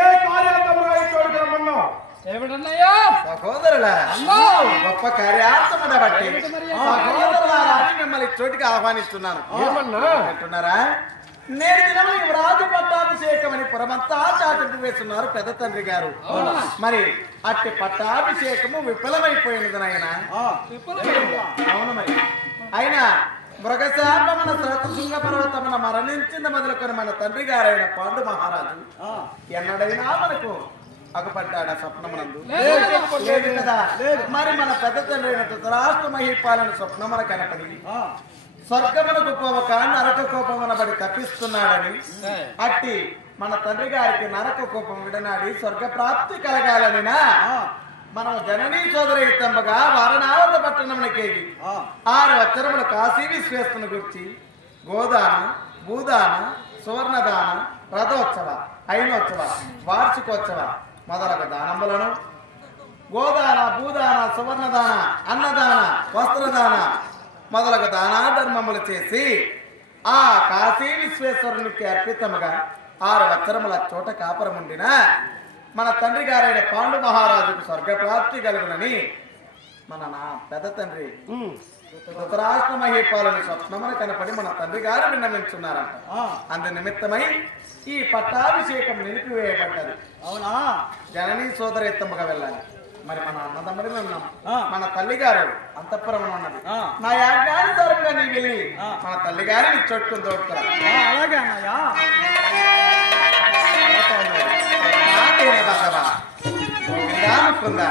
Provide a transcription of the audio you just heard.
ఏ కార్యాలన్నా ఏమిటన్నయ్యా సహోదరుల గొప్ప కార్యార్థమున బట్టి సహోదరులారా మిమ్మల్ని చోటికి ఆహ్వానిస్తున్నాను. ఏమన్నా అంటున్నారా? నేటి దినం యువరాజు పట్టాభిషేకం అని పురమంతా చాటింపు వేస్తున్నారు పెద్ద తండ్రి గారు. మరి అట్టి పట్టాభిషేకము విఫలమైపోయినది నాయన. అవును మరి అయినా మృగశాప మన శ్రతశృంగ పర్వతమున మరణించిన మొదలుకొని మన తండ్రి గారైన పాండు మహారాజు ఎన్నడైనా మనకు అగపడ్డాడు స్వప్నమునందు లేదు కదా. మరి మన పెద్ద తండ్రి అయిన ధృతరాష్ట్ర మహీపాలన స్వప్నమున కనపడి స్వర్గమునకు పోవక నరక కోపమున పడి తప్పిస్తున్నాడని అట్టి మన తండ్రి గారికి నరక కోపం విడనాడి స్వర్గ ప్రాప్తి కలగాలనినా మనం జననీ సోదరయుతంబగా వారణావత పట్టణమునకేగి 6 అక్షరముల కాశీ విశ్వేశ్వరుని గురించి గోదాన భూదాన సువర్ణదాన రథోత్సవ ఐనోత్సవ వార్షికోత్సవ మొదలగు దానములను గోదాన భూదాన సువర్ణదాన అన్నదాన వస్త్రదాన మొదలగు దానా ధర్మములు చేసి ఆ కాశీ విశ్వేశ్వరునికి అర్పితముగా 6 అక్షరముల చోట కాపురముండిన మన తండ్రి గారైన పాండు మహారాజుకు స్వర్గప్రాప్తి కలుగునని మన పెద్ద తండ్రి ధృతరాష్ట్ర మహీపాలని స్వప్నమున కనపడి మన తండ్రి గారు విన్నవించున్నారంట. అందు నిమిత్తమై ఈ పట్టాభిషేకం నిలిపివేయబడ్డది. అవునా? జననీ సోదరేత్తముగా వెళ్ళాలి. మరి మన అన్నదమ్మడి ఉన్నాం, మన తల్లి గారు అంతఃపురంలో ఉన్నది. నా యాజ్ఞానుసారంగా నీ వెళ్ళి మన తల్లి గారిని చొట్టుకుని తోడుకురా. అలాగే అన్నయ్యా. ముకుందా